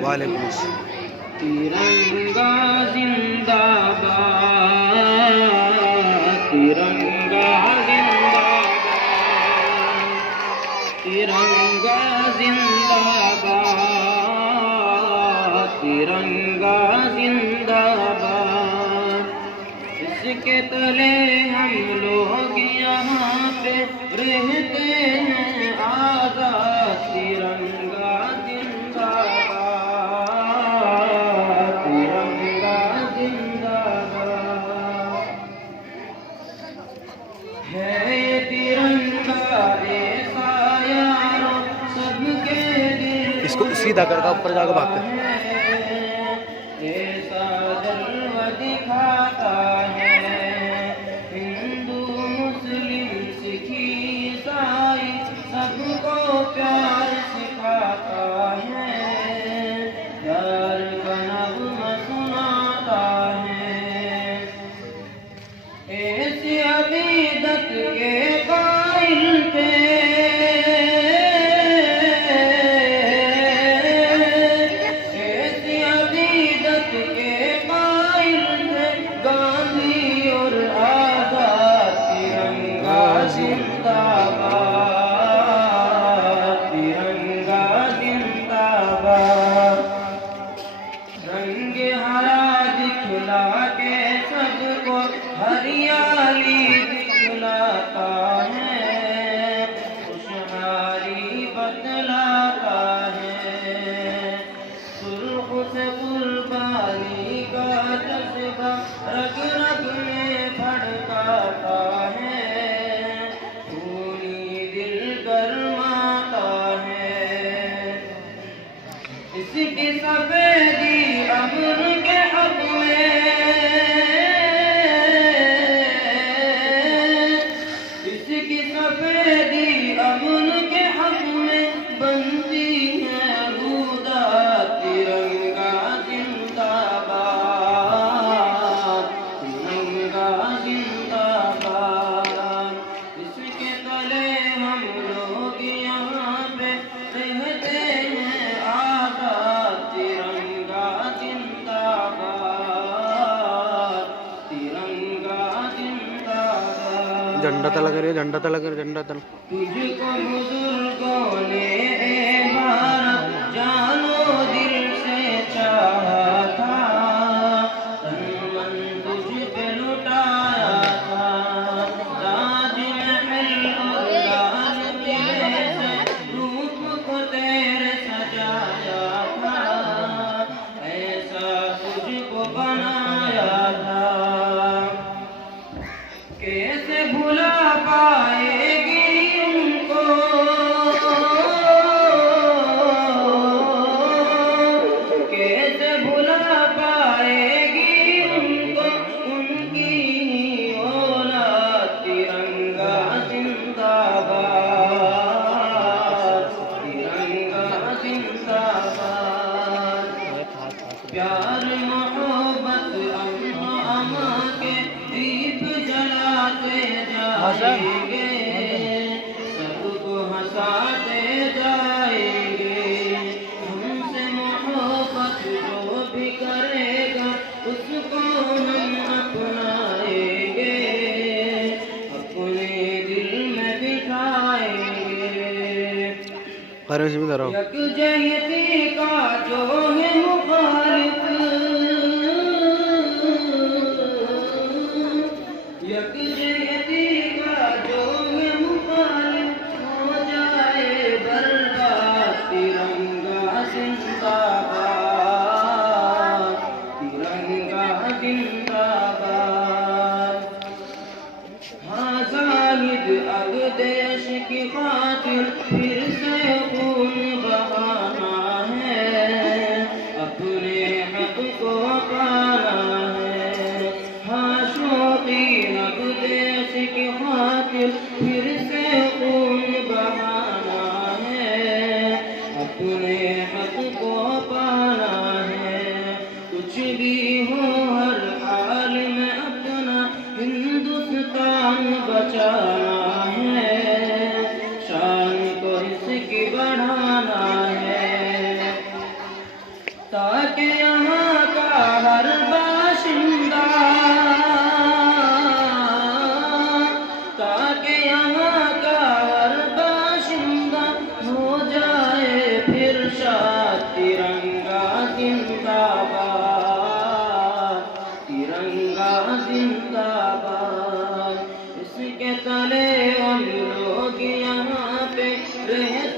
वालेकुम अस्सलाम। तिरंगा जिंदाबाद, तिरंगा जिंदाबाद, तिरंगा जिंदाबाद, तिरंगा जिंदाबाद। इसके तले हम लोग यहाँ पे रहते हैं आजाद। तिरंगा जिंदाबाद, तिरंगा जिंदाबाद। है ये तिरंगा ऐसा यारो सबके दिल इसको सीधा करके ऊपर जाकर भागते हैं। ऐसा जलवा दिखाता है, हिंदू मुस्लिम सिख ईसाई सबको प्यार सिखाता है। प्यार का नग़्मा सुनाता है, ऐसी अक़ीदत के कायल थे, ऐसी अक़ीदत के कायल थे गांधी और आजाद। तिरंगा जिंदाबाद, तिरंगा जिंदाबाद। रंग हरा दिखला के सबको हरियाली दिखलाता है, खुशहाली बतलाता है। सुर्ख से कुर्बानी का जज्बा रग रग में भड़काता है, खूनी दिल गरमाता है। इसकी सफेदी अमर के हक में, इसकी सफेदी अमर के हक में बनती है रूदा। तिरंगा जिंदाबाद, तिरंगा जिंदाबाद। इसके तले हम लोग यहाँ पे रहते हैं आजाद। तिरंगा जिंदाबाद, तिरंगा जिंदाबाद। झंडा तला करिए, झंडा तला करिए, झंडा तला। तुझको बुजुर्गों ने ए भारत जानो दिल से चाहा था, तन मन तुझ पे लुटाया था। ताजमहल और लाल किले से रूप को तेरे सजाया था, ऐसा तुझको बनाया था। कैसे भुला पाएगी उनको, कैसे भुला पाएगी उनको उनकी औलाद। तिरंगा जिंदाबाद, तिरंगा जिंदाबाद। प्यार मोहब्बत अमन अमान के दीप जलाते जाएंगे, सबको हंसाते जाएंगे। हमसे मोहब्बत जो भी करेगा उसको हम अपनाएंगे, अपने दिल में बिठाएंगे। यकजहती का जो है मुखालिफ, यकजहती का जो है मुखालिफ हो जाए बर्बाद। तिरंगा जिंदाबाद, तिरंगा जिंदाबाद। हाँ जाहिद अब देश की खातिर फिर से खून बहाना है, ताकि यहाँ का हर बाशिंदा, ताकि यहाँ का हर बाशिंदा हो जाए फिर शाद तिरंगा जिंदाबाद, तिरंगा जिंदाबाद। इसके तले हम लोग यहाँ पे रह